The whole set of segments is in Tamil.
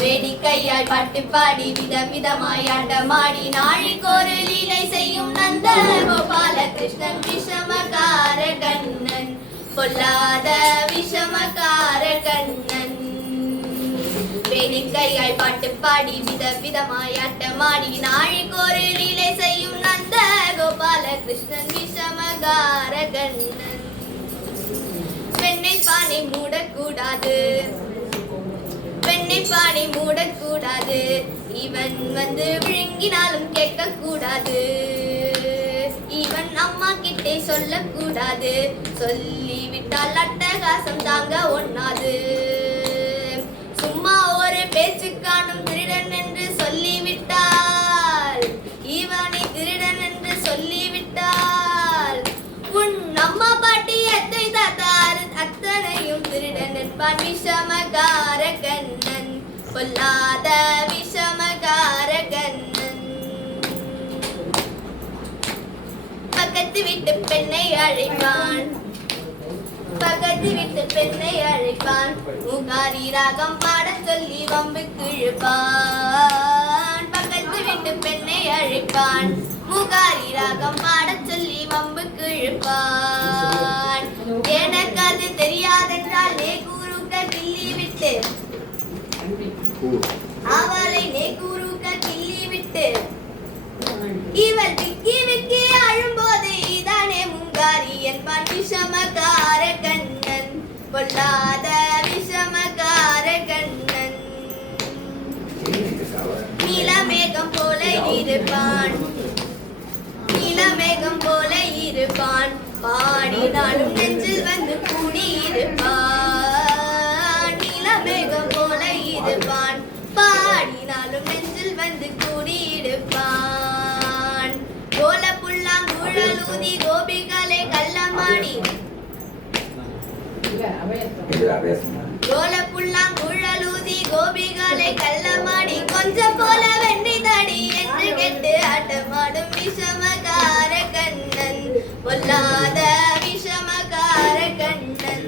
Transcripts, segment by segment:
வேடிக்கையாய் பாட்டு பாடி விதவிதமாய் ஆட்டமாடி நாழிக்கொரு லீலை செய்யும் நந்த கோபால கிருஷ்ணன் விஷமகார கண்ணன் பொல்லாத விஷமகார கண்ணன். வேடிக்கையாய் பாட்டு பாடி விதவிதமாய் ஆட்டமாடி நாழிக்கொரு லீலை செய்யும் நந்த கோபால கிருஷ்ணன் விஷமகார கண்ணன். பெண்ணை பானை மூடக்கூடாது, பெண்ணை பானை மூடக்கூடாது, இவன் வந்து விழுங்கினாலும் கேட்கக்கூடாது, இவன் அம்மா கிட்டே சொல்லக்கூடாது, சொல்லிவிட்டால் அட்டகாசம் தாங்க ஒண்ணாது. சும்மா ஒரு பேச்சு காணும் திருடன் என்று சொல்லிவிட்டால், இவனை திருடன் என்று சொல்லிவிட்டால், உன் அம்மா பாட்டி அத்தை தாத்தார் அத்தனையும் திருடன் என்பான் விஷமகார கண்ணன் பொல்லாத விஷமகார கண்ணன். பக்கத்து வீட்டு பெண்ணை அழைப்பான், பக்கத்து வீட்டு பெண்ணை அழைப்பான், முகாரி ராகம் பாட சொல்லி வம்புக்கு இழுப்பான். பக்கத்து வீட்டு பெண்ணை அழைப்பான், முகாரி ராகம் பாட சொல்லி இருப்பான். எனக்கு அது தெரியாதென்றால் நேகுருக்க கிள்ளிவிட்டு அவளை நேகுருக்க கிள்ளிவிட்டு இவள் விக்கி விக்கி அழும்போது இதானே முங்காரி என்பான் விஷமகார கண்ணன் பொல்லாத விஷமகார கண்ணன். நீலமேகம் போல இருப்பான் நீலமேகம் போல இருப்பான் பாடினாலும் நெஞ்சில் வந்து கூடியிருப்பான். நீலமேகம் போல இருப்பான் பாடினாலும் நெஞ்சில் வந்து கூடியிருப்பான். கோல புல்லாங்குழலூதி கோபிகளை கள்ளமாடி கோல புல்லாங்குழலூதி கோபிகளை கள்ளமாடி கொஞ்சம் போல வென்றி தடி என்று கெட்டு ஆட்டமாடும் விஷமகார கண்ணன் பொல்லாத விஷமகார கண்ணன்.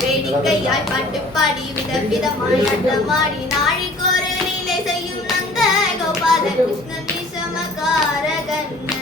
வேடிக்கையாய் பாட்டு பாடி விதவிதமாய் ஆட்டமாடி நாழிக்கொரு லீலை செய்யும் நந்த கோபால கிருஷ்ணன் விஷமகார கண்ணன்.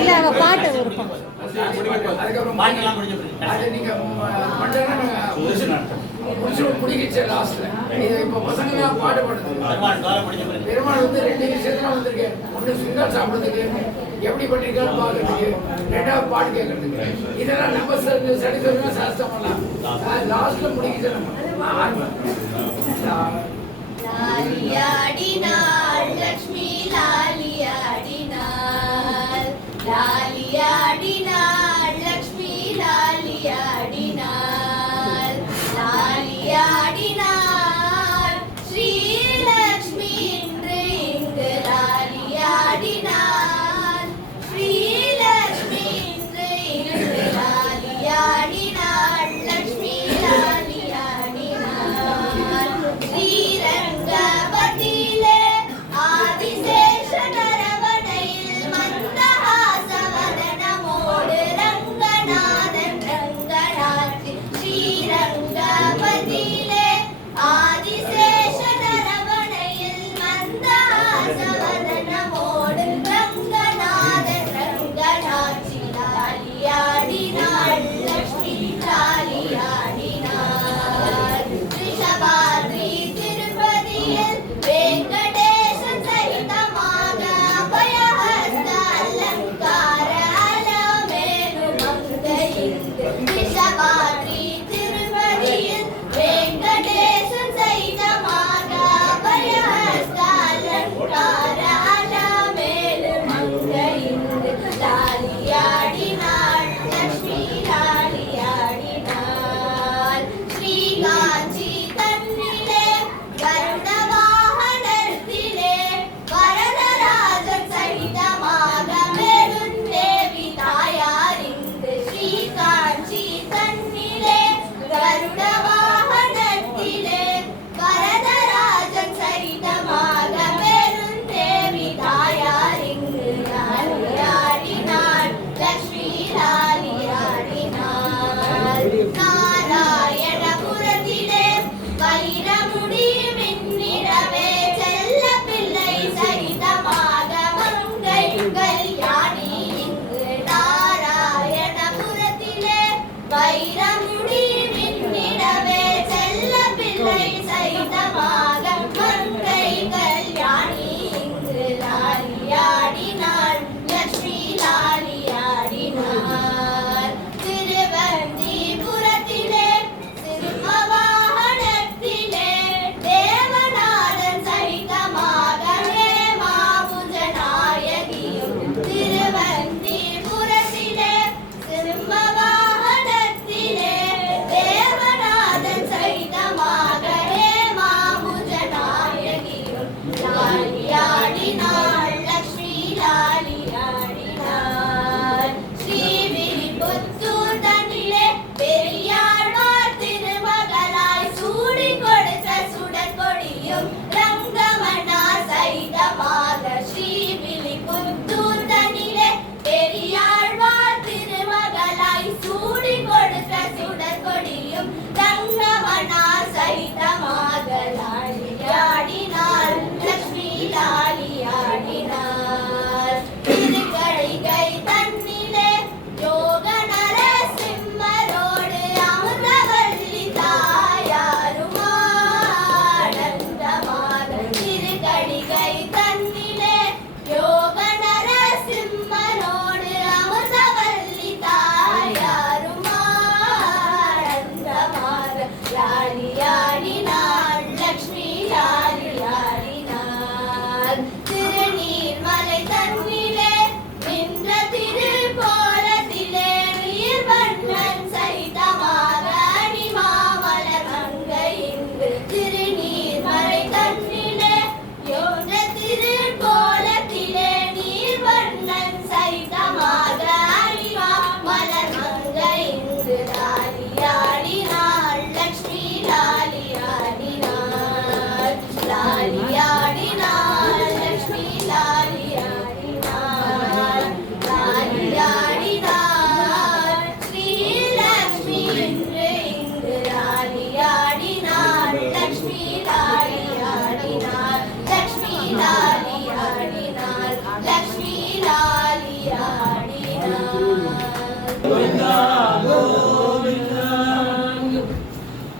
இல்ல அவ பாட்டு விருப்பம் முடிக்கிச்சு லாஸ்ட்ல இப்ப பசங்க பாடுபடுது. பெருமாள் வந்து 2 விஷயத்துல வந்திருக்காரு. ஒண்ணு சுண்டல் சாப்பிடுறதுக்கு எப்படி பண்ணிருக்கான்னு பாக்குறதுக்கு, 2வது பாட்டு கேட்கறதுக்கு. இதெல்லாம் நம்ம சரி சொல்லுங்க சாஸ்திரம் பண்ணலாம். லாஸ்ட்ல முடிக்கிச்சு லாலியாடினாள் லக்ஷ்மி லாலியாடினாள், லாலியாடினாள் லக்ஷ்மி லாலியாடினாள், லாலியாடினாள் ஸ்ரீலக்ஷ்மி இன்று இங்கு லாலியாடினாள், ஸ்ரீலக்ஷ்மி இன்று இங்கு லாலியாடினாள், லக்ஷ்மி லாலியாடினாள். ஸ்ரீரங்கபதியிலே ஆதிசேஷன் அரவணையில் மந்தஹாசவதனமோடு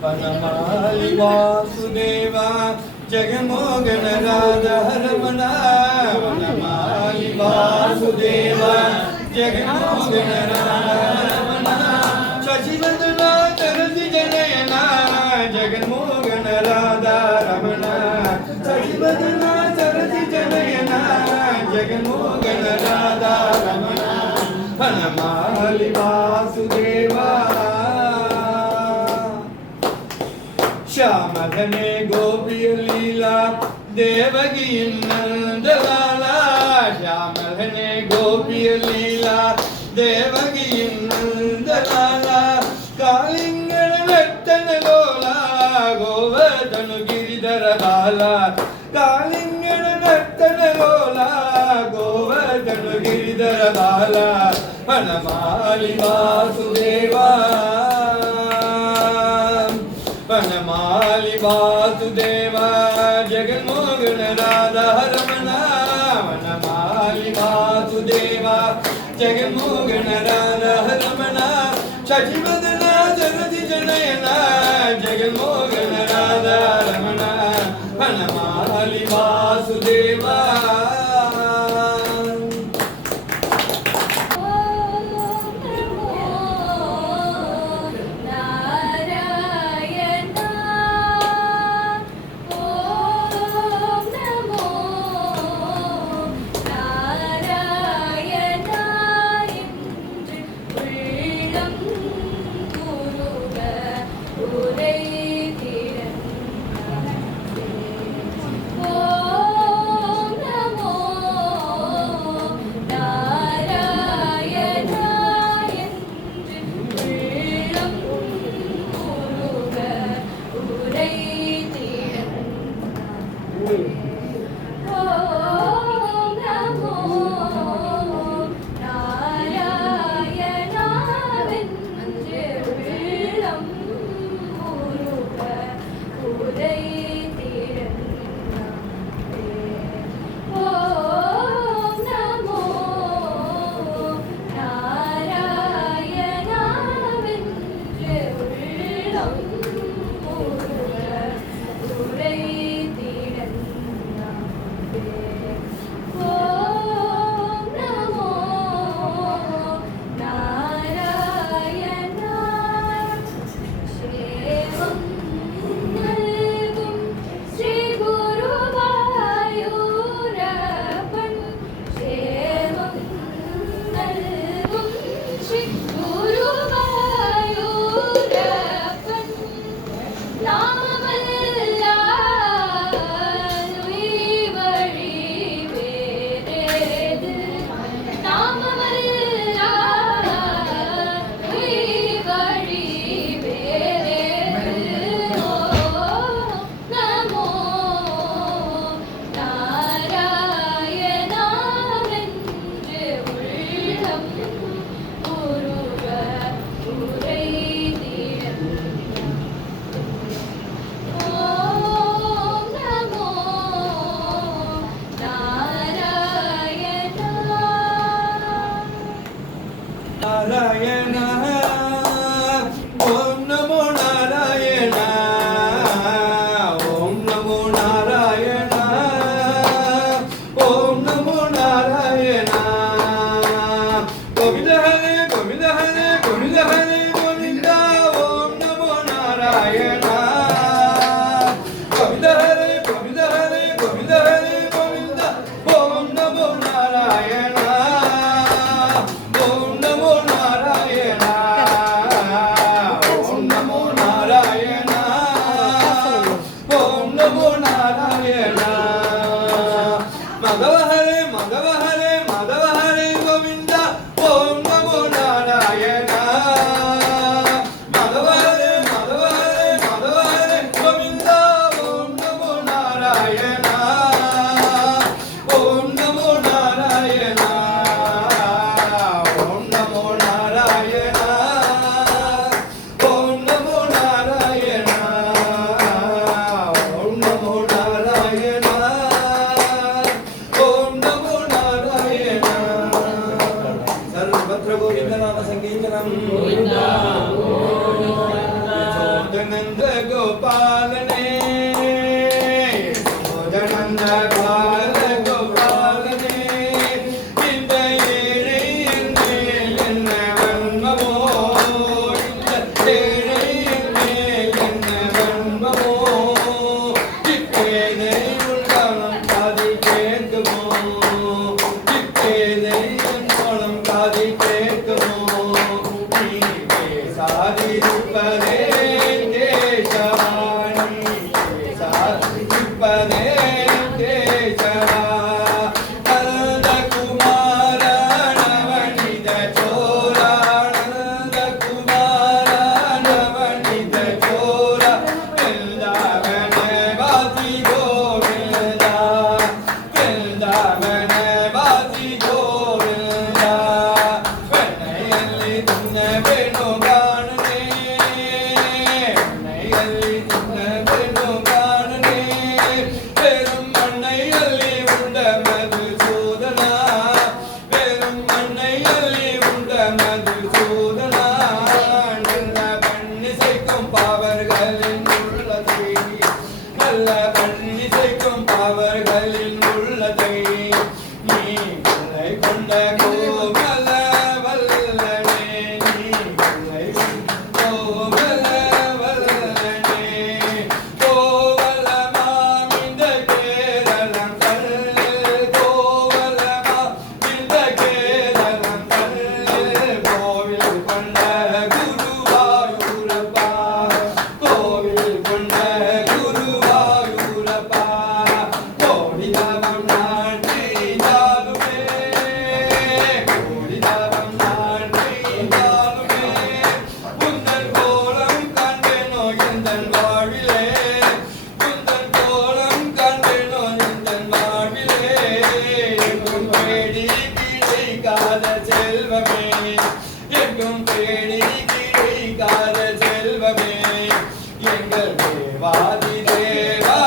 वनमाली वासुदेवा जगन्मोहन राधा रमण वनमाली वासुदेवा जगन्मोहन राधा रमण शशिवदना तरसि जनयना जगन्मोहन राधा रमण शशिवदना तरसि जनयना जगन्मोहन राधा रमण वनमाली वासुदेवा श्यामधने गोपिय लीला देवकी नंदलाला श्यामधने गोपिय लीला देवकी नंदलाला कालिंगन नर्तन लोला गोवर्धन गिरिधर बाला कालिंगन नर्तन लोला गोवर्धन गिरिधर बाला वनमाली वासुदेवा वनमाली वासुदेवा जगन्मोहन राधा रमण वनमाली वासुदेवा जगन्मोहन राधा रमण शशिवदना जगति जनयना जगन्मोहन राधा रमण वनमाली वासुदेवा கோபாலனே யசோதனந்த பால கோபாலனே இந்த ஏழை என் மேல் என்ன வன்மமோ இந்த ஏழை என் மேல் என்ன வன்மமோ இப்பேதை உள்காலம் காதை கேட்குமோ இப்பேதை என் கோலம் காதை கேட்குமோ நீ பேசாதிருப்பதே கேசவா நீ பேசாதிருப்பதே கேசவா நந்த குமார நவனித சோரா நந்த குமார நவனித சோரா விருந்தாவன வாசி கோவிந்தா விருந்தாவன வாசி கோவிந்தா வெண்ணையல்லி தின்ன வேணுகானனே வெண்ணையல்லி தின்ன வேணுகானனே பெரும் மண்ணையல்லி உண்ட மதுசூதனா பெரும் மண்ணையல்லி உண்ட மதுசூதனா நல்ல பண்ணிசைக்கும் பாவர்களின் உள்ளதை நல்ல பண்ணிசைக்கும் பாவர்களின் உள்ளதை நீ கொள்ளை கொண்ட கோமல வல்லனே நீ கொள்ளை கோமல வல்லனே கோவலமா மிந்த கேரளம் கல்லில் கோவலமா மிந்த கேரளம் கல்லில் கோவில் கொண்ட குருவாயூரப்பா கோவில் கொண்ட குருவாயூரப்பா கோடிதவம் நான் செய்தாலுமே கோடிதவம் நான் செய்தாலுமே உந்தன் கோலம் கண்டேனோ எந்தன் வாழ்விலே உந்தன் கோலம் கண்டேனோ எந்தன் வாழ்விலே எங்கும் தேடி கிடைக்காத செல்வமே எங்கும் தேடி கிடைக்காத செல்வமே எங்கள் தேவாதி தேவா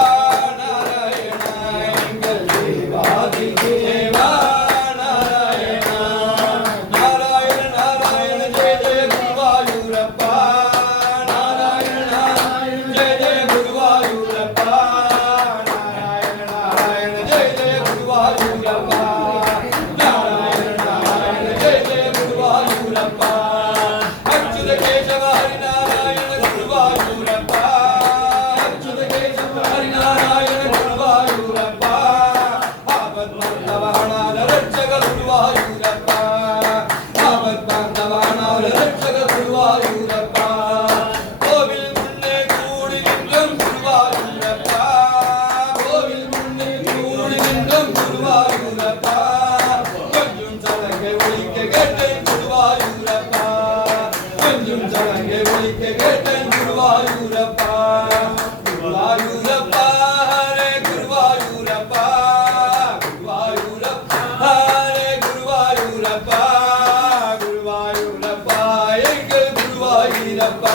நாராயணா எங்கள் தேவாதி தேவா நாராயணா நாராயண நாராயண ஜெய ஜெய குருவாயூரப்பா நாராயண ஜெய ஜெய குருவாயூரப்பா நாராயண நாராயண ஜெய ஜெய குருவாயூரப்பா நாராயண நாராயண ஜெய ஜெய குருவாயூரப்பா அச்சுத கேசவ ஹரி நாராயண குருவாயூரப்பா அச்சுத கேசவ ஹரி நாராயண குருவாயூரப்பா ஆபத் பாந்தவானாத ரட்சக குருவாயூரப்பா ஆபத் பாந்தவானாத ரட்சக குருவாயூரப்பா கோவில் முன்னே கூடி நின்றும் குருவாயூரப்பா கோவில் முன்னே கூடி நின்றும் குருவாயூரப்பா கொஞ்சம் சலங்கை ஒலிக்க கேட்டேன் குருவாயூரப்பா கொஞ்சம் சலங்கை ஒலிக்க கேட்டேன் குருவாயூரப்பா குருவாயூரப்பா ஹரே குருவாயூரப்பா குருவாயூரப்பா ஹரே குருவாயூரப்பா குருவாயூரப்பா எங்கள் குருவாயூரப்பா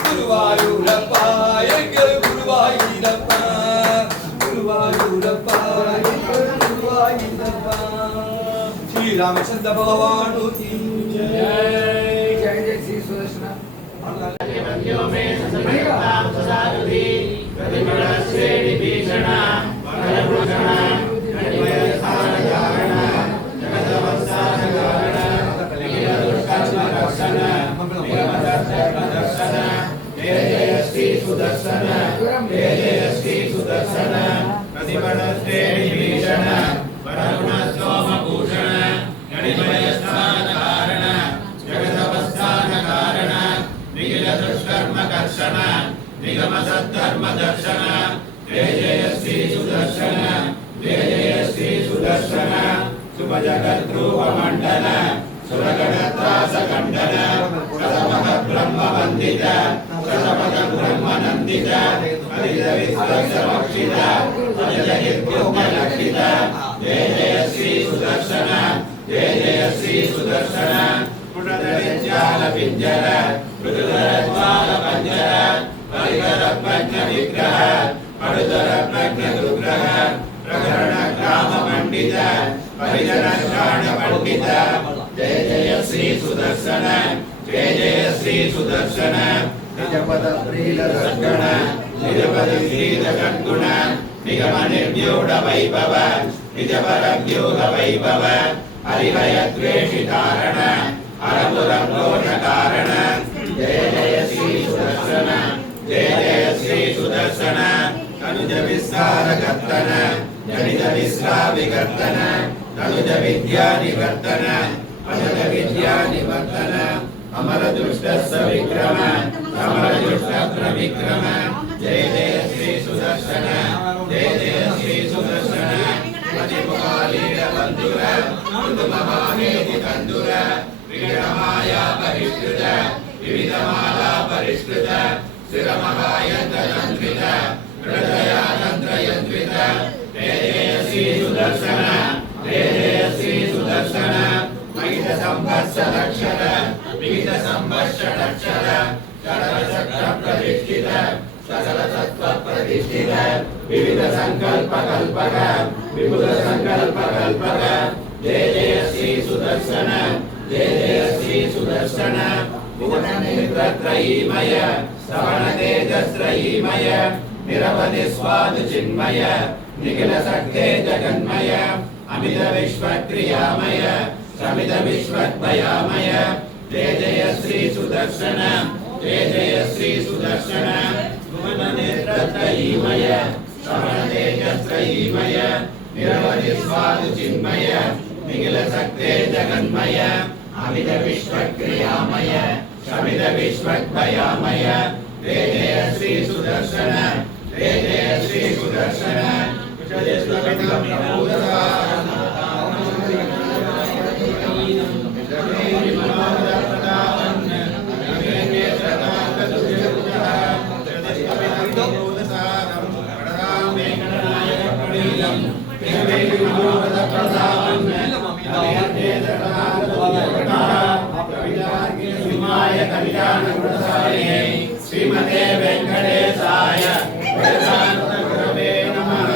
குருவாயூரப்பா எங்கள் குருவாயூரப்பா குருவாயூரப்பா எங்கள் குருவாயூரப்பா ஸ்ரீராமச்சந்திர பகவானு கீ ஜெய் जय जय श्री सुदर्शना निगम सद्धर्म दर्शन जय जय श्री सुदर्शन जय जय श्री सुदर्शन शुभ जगद्रूप मंडल सुरगणत्रास खंडन शतमह ब्रह्म वंदित शतपथ ब्रह्म नंदित हरित विश्वक्षित अजय लक्षित जय जय श्री सुदर्शन जय जय श्री सुदर्शन पुनर्विद्याल पिंजर मृदुधर ज्वाल पंजर परिकर प्रज्ञ विग्रह पड़ुदर प्रज्ञ दुर्ग्रह प्रकरण ग्राम पंडित परिजन प्राण पंडित जय जय श्री सुदर्शन जय जय श्री सुदर्शन निजपद प्रीत सद्गुण निजपद श्रीत सद्गुण निगम निर्व्यूढ वैभव निजपर व्यूह वैभव हरिभय द्वेषि धारण हरमुरं घोष कारण जय जय श्री सुदर्शन जय जय श्री सुदर्शन अनुज विस्तार कर्तन जनित विस्रा विकर्तन अनुज विद्या निवर्तन अजद विद्या निवर्तन अमर दुष्ट विक्रम अमर दुष्ट विक्रम जय जय श्री सुदर्शन जय जय श्री सुदर्शन अतिमुखालीर बंधुर मृदुमहानेति तंदुर विघ्नमाया परिष्कृत विविध माला परिष्कृत स्थिरमहायंत्र तंत्रित हृदया तंत्र यंत्रित जय जय श्री सुदर्शन जय जय श्री सुदर्शन महिष संवत्सर अक्षर विहित संवत्सर अक्षर चरण चक्र प्रतिष्ठित सकल तत्व प्रतिष्ठित विविध संकल्प कल्पक विपुल संकल्प कल्पक जय जय श्री सुदर्शन जय जय श्री सुदर्शन भुवन नेत्रत्रयीमय श्रवण तेजस्त्रयीमय निरवधि स्वाद चिन्मय निखिल शक्ते जगन्मय अमित विश्वक्रियामय शमित विश्वद्भयामय जय जय श्री सुदर्शन जय जय श्री सुदर्शन भुवन नेत्रत्रयीमय श्रवण तेजस्त्रयीमय निरवधि स्वाद चिन्मय निखिल शक्ते जगन्मय अमित विश्वक्रियामय शमित विश्वद्भयामय जय जय श्री सुदर्शन जय जय श्री सुदर्शन श्रीमते वेंकटेशाय वेदांत गुरवे नमः।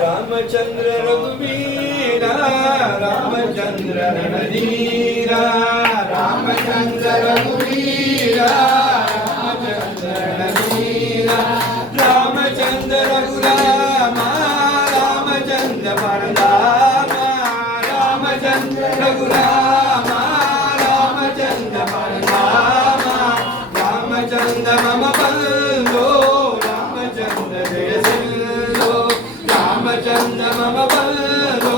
रामचंद्र रघुवीरा रामचंद्र रणधीरा रामचंद्र रघुवीरा रामचंद्र रणधीरा रामचंद्र रघुरामा रामचंद्र परदामा रामचंद्र रघुरामा रामचंद्र परदामा रामचंद्र मम बंधो रामचंद्र जय सिंधो रामचंद्र मम बंधो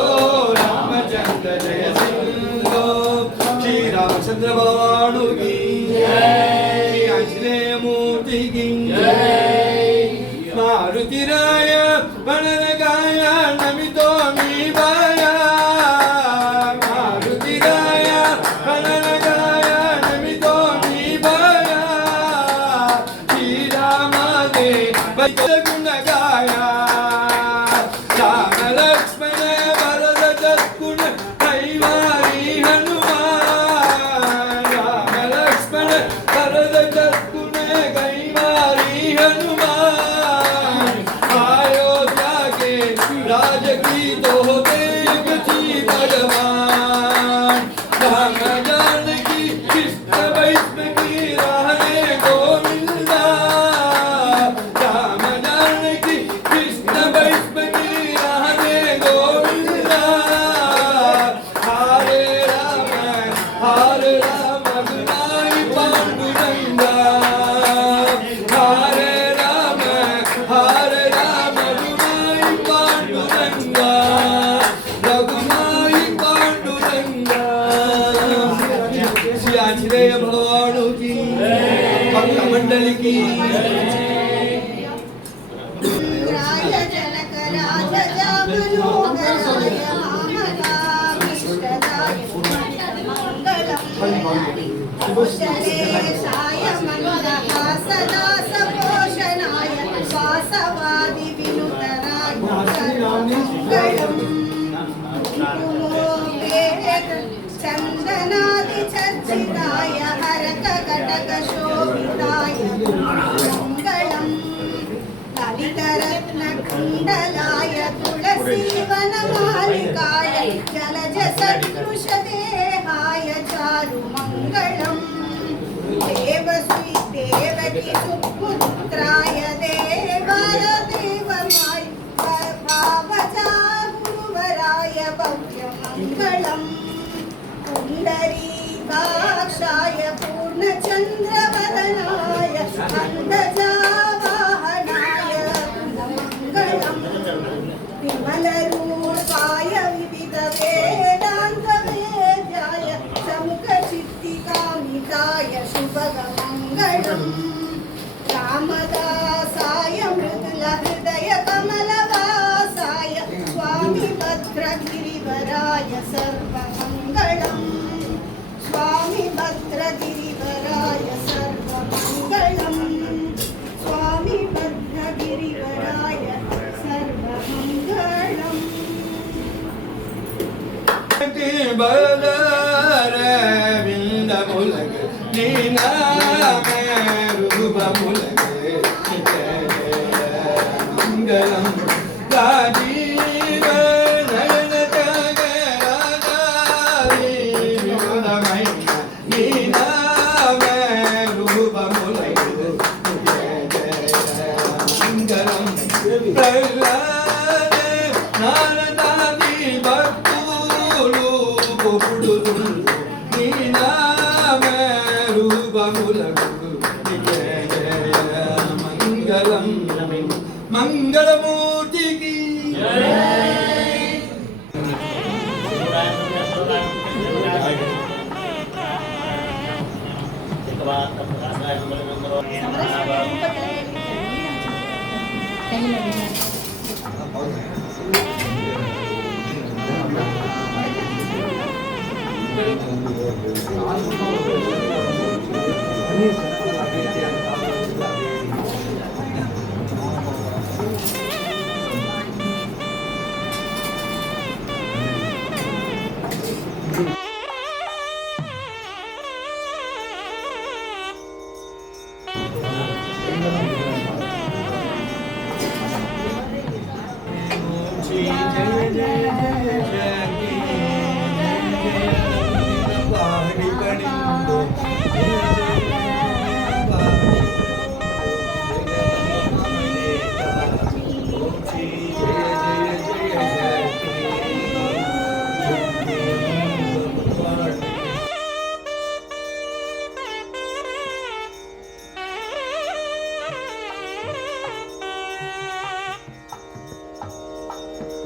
रामचंद्र जय सिंधो श्री रामचंद्र भगवानु की जय आंजनेय मूर्ति की जय मारुतिराय वनरगाय नमितो मी बाया मारुतिराय वनरगाय नमितो मी बाया श्री रामादे वैद्य गुण गाया राम लक्ष्मण भरत शत्रुघ्न कैवारी हनुमान राम लक्ष्मण भरत शत्रुघ्न कैवारी हनुमान अयोध्या के राज की तो देख जी भगवान राम जानकी कृष्ण वैष्णव की रहने गोविंदा राम जानकी कृष्ण वैष्णव की रहने गोविंदा हरे राम रघुनाथ पांडुरंगा हरे राम रघुनाथ पांडुरंगा रघुनाथ पांडुरंगा श्री आंजनेय भगवान की भक्त मंडली की राज जनक राज जामनोहराय मामकाभीष्टदाय मंगलम कुशलेशाय मंदहासदास पोषणाय वासवादि विनुतराय मंगलम चंदनादि चर्चिताय हरक कटक शोभिताय मंगलम ललितरत्न कुंडलाय तुलसी जीवनमालिकाय जलज सत्कृशदेहाय चारुमङ्गलम् देवकी सुपुत्राय देवाय देवमाय भावजा गुरुवराय भव्यमङ्गलम् पुण्डरीकाक्षाय पूर्णचन्द्रवदनाय अन्तजावाहनाय मङ्गलम् विमलरूपाय विविधवेदान्तवेद्याय समुखचित्तिकामिताय शुभमङ्गलम् रामदासाय मृदुलहृदय कमलवासाय स्वामी भद्रगिरिवराय सर्वमङ्गलम् स्वामी भद्रगिरिवराय सर्वमङ्गलम् स्वामी भद्रगिरिवराय सर्वमङ्गलम् बलरविंद मुलग नीना में रूप मुलग मंगलम राजीव नयन जग राजारी विमलमय नीना में रूप मुलग मंगलम प्रहलाद नारदादी भक्तुलु पुपुडुलु नीनामे रूपमुलगु जय जय मंगलम मंगलमूर्ति की जय